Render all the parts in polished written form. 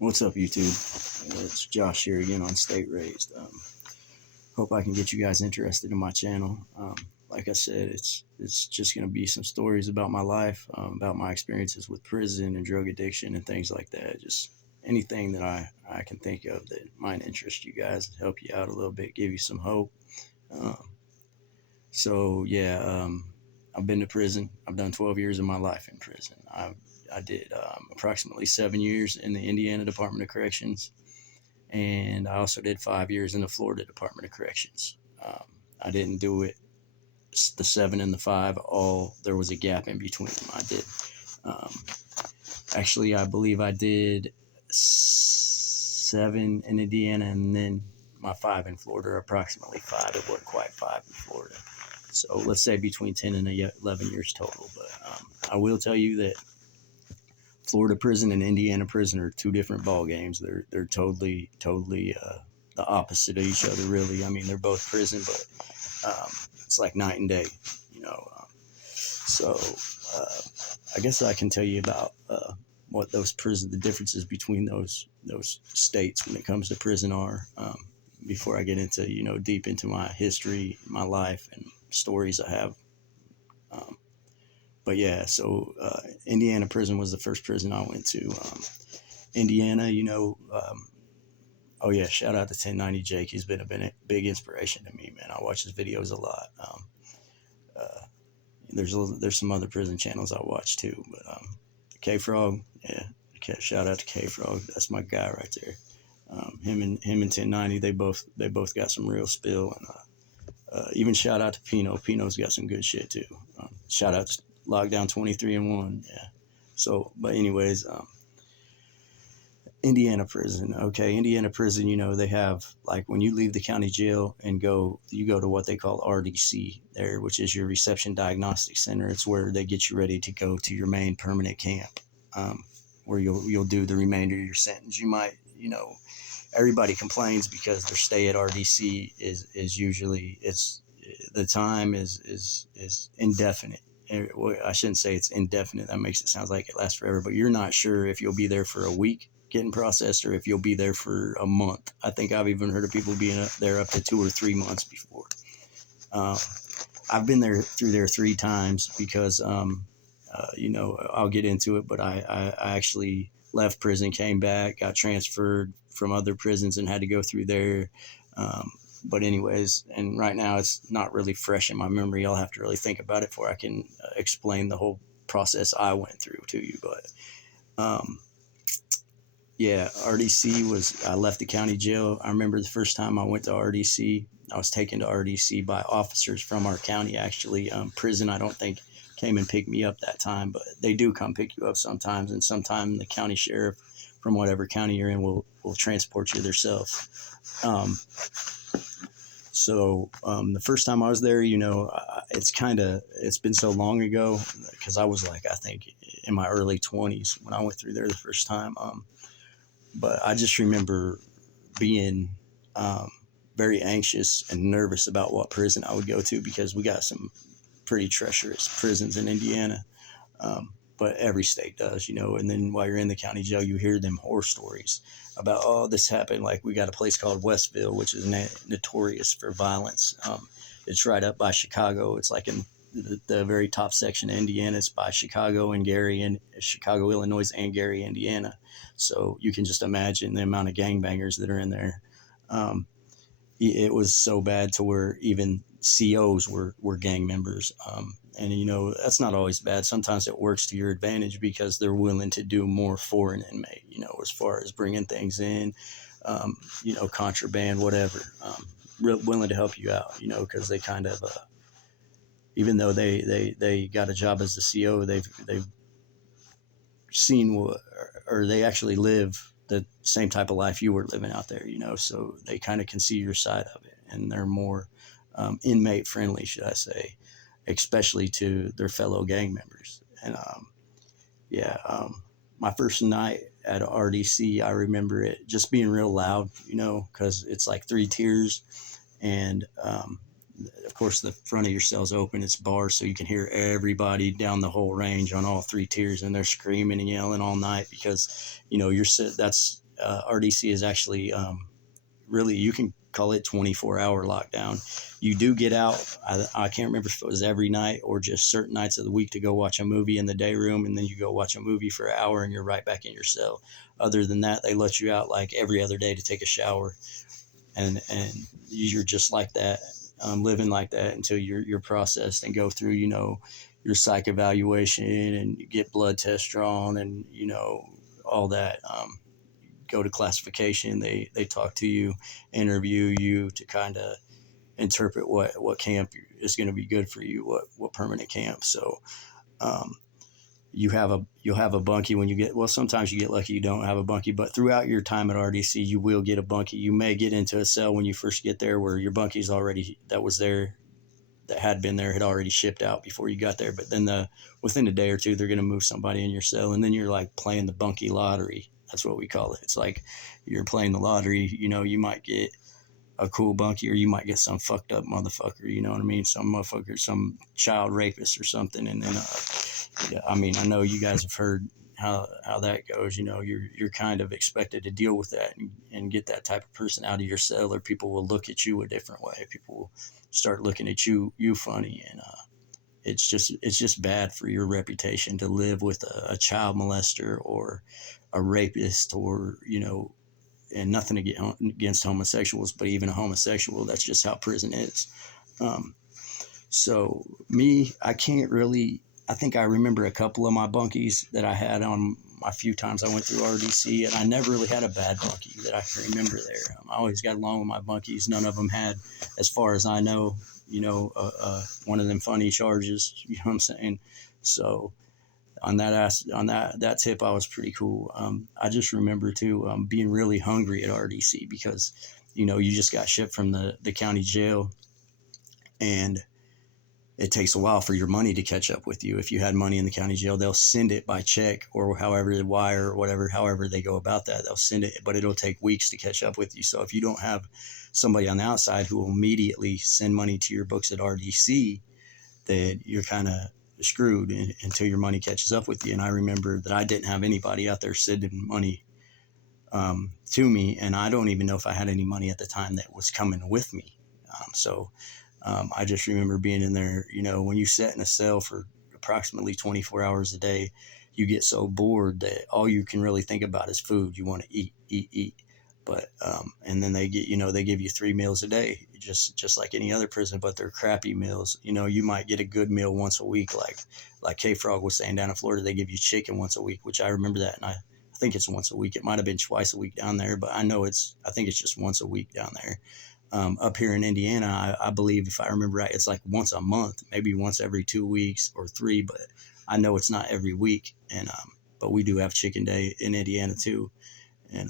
What's up, YouTube? It's Josh here again on State Raised. Hope I can get you guys interested in my channel. Like I said, it's just going to be some stories about my life, about my experiences with prison and drug addiction and things like that. Just anything that I can think of that might interest you guys, help you out a little bit, give you some hope. Um, so I've been to prison. I've done 12 years of my life in prison. I did approximately 7 years in the Indiana Department of Corrections, and I also did 5 years in the Florida Department of Corrections. I didn't do it the 7 and the 5. There was a gap in between them. I did. Um, Actually, I believe I did 7 in Indiana, and then my 5 in Florida, approximately 5. It wasn't quite 5 in Florida. So let's say between 10 and 11 years total. But I will tell you that Florida prison and Indiana prison are two different ball games. They're totally the opposite of each other, really. I mean, they're both prison, but it's like night and day, you know. I guess I can tell you about what the differences between those states when it comes to prison are. Before I get into deep into my history, my life, and stories I have. But yeah, so Indiana prison was the first prison I went to. Indiana, oh yeah, shout out to 1090 Jake. He's been a big inspiration to me, man. I watch his videos a lot. There's some other prison channels I watch too, but K Frog, yeah, shout out to K Frog. That's my guy right there. Him and 1090, they both got some real spill, and even shout out to Pino. Pino's got some good shit too. Shout out to Lockdown 23-1. Yeah. So, but anyways, Indiana prison. Okay, Indiana prison. They have, like, when you leave the county jail and you go to what they call RDC there, which is your Reception Diagnostic Center. It's where they get you ready to go to your main permanent camp, where you'll do the remainder of your sentence. You might, everybody complains because their stay at RDC is usually the time is indefinite. I shouldn't say it's indefinite. That makes it sound like it lasts forever, but you're not sure if you'll be there for a week getting processed or if you'll be there for a month. I think I've even heard of people being there up to 2 or 3 months before. I've been through there 3 times because, I'll get into it, but I actually left prison, came back, got transferred from other prisons and had to go through there. But anyways, and right now it's not really fresh in my memory. I'll have to really think about it before I can explain the whole process I went through to you. But yeah, RDC I left the county jail. I remember the first time I went to RDC, I was taken to RDC by officers from our county, actually. Prison, I don't think, came and picked me up that time, but they do come pick you up sometimes, and sometimes the county sheriff from whatever county you're in will transport you themselves. So the first time I was there, it's been so long ago because I was I think in my early 20s when I went through there the first time. But I just remember being very anxious and nervous about what prison I would go to because we got some pretty treacherous prisons in Indiana. But every state does, and then while you're in the county jail, you hear them horror stories about, oh, this happened. Like, we got a place called Westville, which is notorious for violence. It's right up by Chicago. It's like in the very top section of Indiana. It's by Chicago, Illinois, and Gary, Indiana. So you can just imagine the amount of gangbangers that are in there. It was so bad to where even COs were gang members. And that's not always bad. Sometimes it works to your advantage because they're willing to do more for an inmate, as far as bringing things in, contraband, whatever, willing to help you out, because they kind of, even though they got a job as the CO, they've seen or they actually live the same type of life you were living out there, so they kind of can see your side of it, and they're more inmate friendly, should I say, especially to their fellow gang members. And my first night at RDC, I remember it just being real loud, because it's like 3 tiers, and of course the front of your cell's open, it's bars, so you can hear everybody down the whole range on all 3 tiers, and they're screaming and yelling all night because RDC is actually really, you can call it 24-hour lockdown. You do get out. I can't remember if it was every night or just certain nights of the week to go watch a movie in the day room, and then you go watch a movie for an hour and you're right back in your cell. Other than that, they let you out like every other day to take a shower, and you're just like that, living like that until you're processed and go through, your psych evaluation and you get blood tests drawn and all that. Go to classification. They talk to you, interview you to kind of interpret what camp is going to be good for you, what permanent camp. So um, you'll have a bunkie when you get, well, sometimes you get lucky you don't have a bunkie, but throughout your time at RDC you will get a bunkie. You may get into a cell when you first get there where your bunkie's already, that was there, that had been there, had already shipped out before you got there. But then within a day or two they're going to move somebody in your cell, and then you're like playing the bunkie lottery. That's what we call it. It's like you're playing the lottery. You might get a cool bunkie, or you might get some fucked up motherfucker. You know what I mean? Some motherfucker, some child rapist or something. And then, yeah, I mean, I know you guys have heard how that goes. You're kind of expected to deal with that and get that type of person out of your cell, or people will look at you a different way. People will start looking at you funny, and it's just bad for your reputation to live with a child molester or a rapist, or and nothing against homosexuals, but even a homosexual, that's just how prison is. Um, so me, I can't really. I think I remember a couple of my bunkies that I had on my few times I went through RDC, and I never really had a bad bunkie that I can remember there. I always got along with my bunkies. None of them had, as far as I know, one of them funny charges. You know what I'm saying? So on that tip, I was pretty cool. I just remember too being really hungry at RDC because you just got shipped from the county jail, and it takes a while for your money to catch up with you. If you had money in the county jail, they'll send it by check or however, the wire or whatever, however they go about that, they'll send it, but it'll take weeks to catch up with you. So if you don't have somebody on the outside who will immediately send money to your books at RDC, then you're kind of screwed until your money catches up with you. And I remember that I didn't have anybody out there sending money to me, and I don't even know if I had any money at the time that was coming with me. I just remember being in there, when you sit in a cell for approximately 24 hours a day, you get so bored that all you can really think about is food. You want to eat. But, and then they give you 3 meals a day, just like any other prison, but they're crappy meals. You might get a good meal once a week. Like K-Frog was saying down in Florida, they give you chicken once a week, which I remember that. And I think it's once a week. It might've been twice a week down there, but I think it's just once a week down there. Up here in Indiana, I believe, if I remember right, it's like once a month, maybe once every 2 weeks or 3, but I know it's not every week. And but we do have Chicken Day in Indiana too, and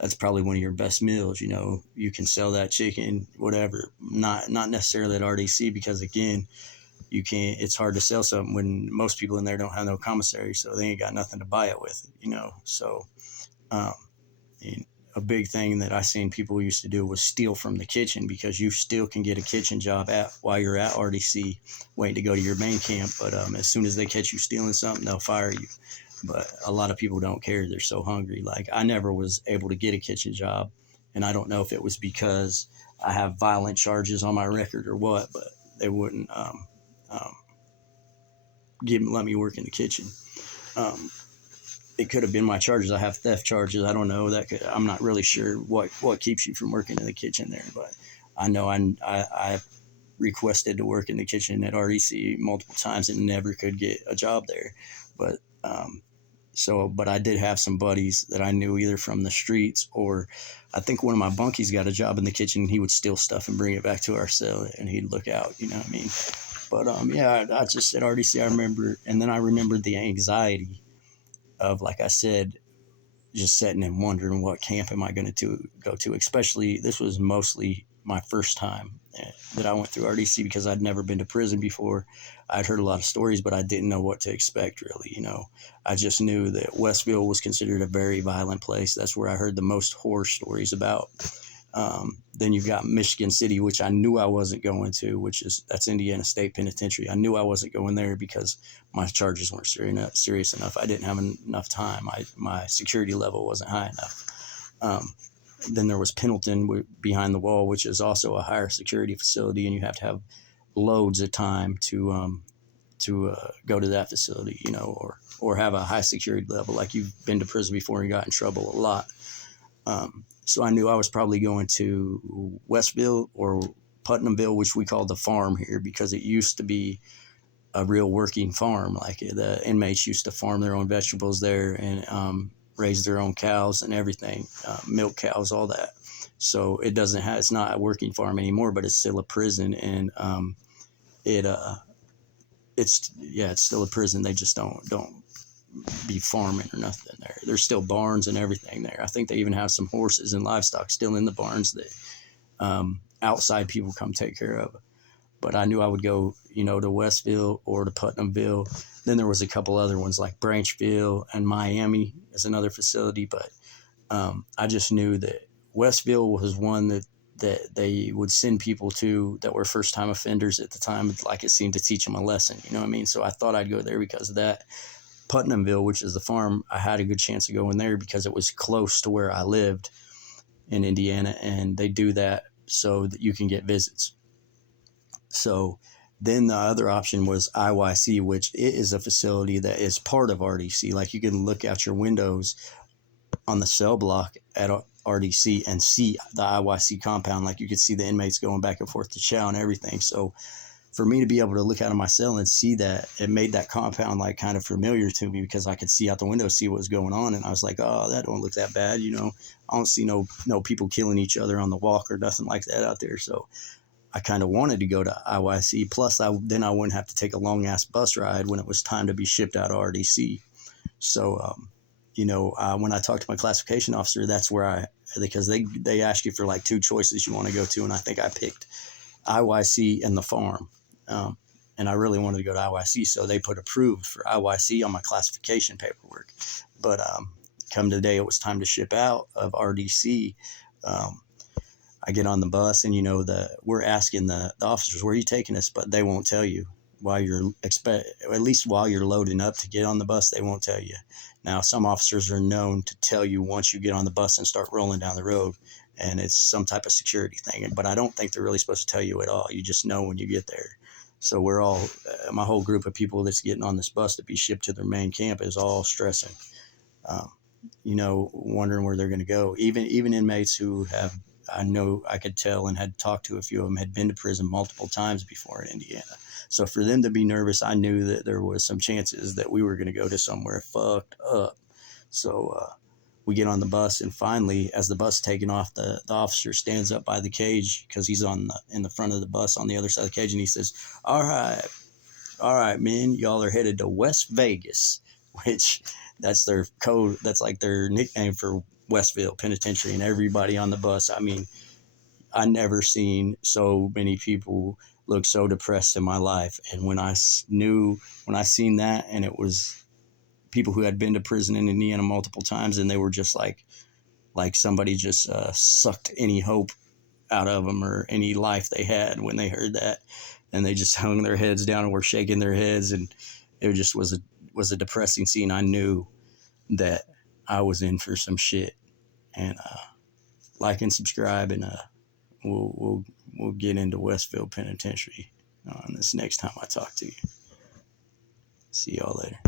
that's probably one of your best meals. You can sell that chicken, whatever. Not necessarily at RDC, because again, you can't. It's hard to sell something when most people in there don't have no commissary, so they ain't got nothing to buy it with. So. Um, and, a big thing that I seen people used to do was steal from the kitchen, because you still can get a kitchen job while you're at RDC waiting to go to your main camp. But as soon as they catch you stealing something, they'll fire you. But a lot of people don't care. They're so hungry. Like, I never was able to get a kitchen job, and I don't know if it was because I have violent charges on my record or what, but they wouldn't let me work in the kitchen. It could have been my charges. I have theft charges. I don't know. I'm not really sure what keeps you from working in the kitchen there, but I know I requested to work in the kitchen at RDC multiple times and never could get a job there. But but I did have some buddies that I knew either from the streets, or I think one of my bunkies got a job in the kitchen. He would steal stuff and bring it back to our cell, and he'd look out. You know what I mean? But yeah, I just at RDC I remember, and then I remembered the anxiety of, like I said, just sitting and wondering what camp am I going to go to. Especially, this was mostly my first time that I went through RDC, because I'd never been to prison before. I'd heard a lot of stories, but I didn't know what to expect, really. I just knew that Westville was considered a very violent place. That's where I heard the most horror stories about. Then you've got Michigan City, which I knew I wasn't going to, that's Indiana State Penitentiary. I knew I wasn't going there because my charges weren't serious enough. I didn't have enough time. My security level wasn't high enough. Then there was Pendleton behind the wall, which is also a higher security facility, and you have to have loads of time to go to that facility, or have a high security level. Like you've been to prison before and got in trouble a lot. So I knew I was probably going to Westville or Putnamville, which we call the farm here, because it used to be a real working farm. Like the inmates used to farm their own vegetables there and raise their own cows and everything, milk cows, all that. So it's not a working farm anymore, but it's still a prison, and it's still a prison. They just don't be farming or nothing there. There's still barns and everything there. I think they even have some horses and livestock still in the barns that outside people come take care of. But I knew I would go, to Westville or to Putnamville. Then there was a couple other ones like Branchville and Miami is another facility. But I just knew that Westville was one that they would send people to that were first-time offenders at the time. Like it seemed to teach them a lesson, you know what I mean? So I thought I'd go there because of that. Putnamville, which is the farm, I had a good chance of going there because it was close to where I lived in Indiana, and they do that so that you can get visits. So then the other option was IYC, which it is a facility that is part of RDC. Like you can look out your windows on the cell block at RDC and see the IYC compound. Like you could see the inmates going back and forth to chow and everything. So for me to be able to look out of my cell and see that, it made that compound like kind of familiar to me because I could see out the window, see what was going on. And I was like, oh, that don't look that bad. I don't see no people killing each other on the walk or nothing like that out there. So I kind of wanted to go to IYC. Plus, then I wouldn't have to take a long ass bus ride when it was time to be shipped out of RDC. So, when I talked to my classification officer, that's where because they ask you for like two choices you want to go to. And I think I picked IYC and the farm. And I really wanted to go to IYC. So they put approved for IYC on my classification paperwork. But come today, it was time to ship out of RDC. I get on the bus and, we're asking the officers, where are you taking us? But they won't tell you while at least while you're loading up to get on the bus, they won't tell you. Now, some officers are known to tell you once you get on the bus and start rolling down the road, and it's some type of security thing. But I don't think they're really supposed to tell you at all. You just know when you get there. So we're all, my whole group of people that's getting on this bus to be shipped to their main camp is all stressing, wondering where they're going to go. Even inmates who I know I could tell and had talked to a few of them had been to prison multiple times before in Indiana. So for them to be nervous, I knew that there was some chances that we were going to go to somewhere fucked up. So we get on the bus, and finally, as the bus is taking off, the officer stands up by the cage because he's in the front of the bus on the other side of the cage, and he says, all right, men, y'all are headed to West Vegas, which that's their code. That's like their nickname for Westville Penitentiary. And everybody on the bus, I mean, I never seen so many people look so depressed in my life. And when I seen that, and it was people who had been to prison in Indiana multiple times, and they were just like somebody just sucked any hope out of them or any life they had when they heard that, and they just hung their heads down and were shaking their heads, and it just was a depressing scene. I knew that I was in for some shit. And like and subscribe, and we'll get into Westville Penitentiary on this next time I talk to you. See y'all later.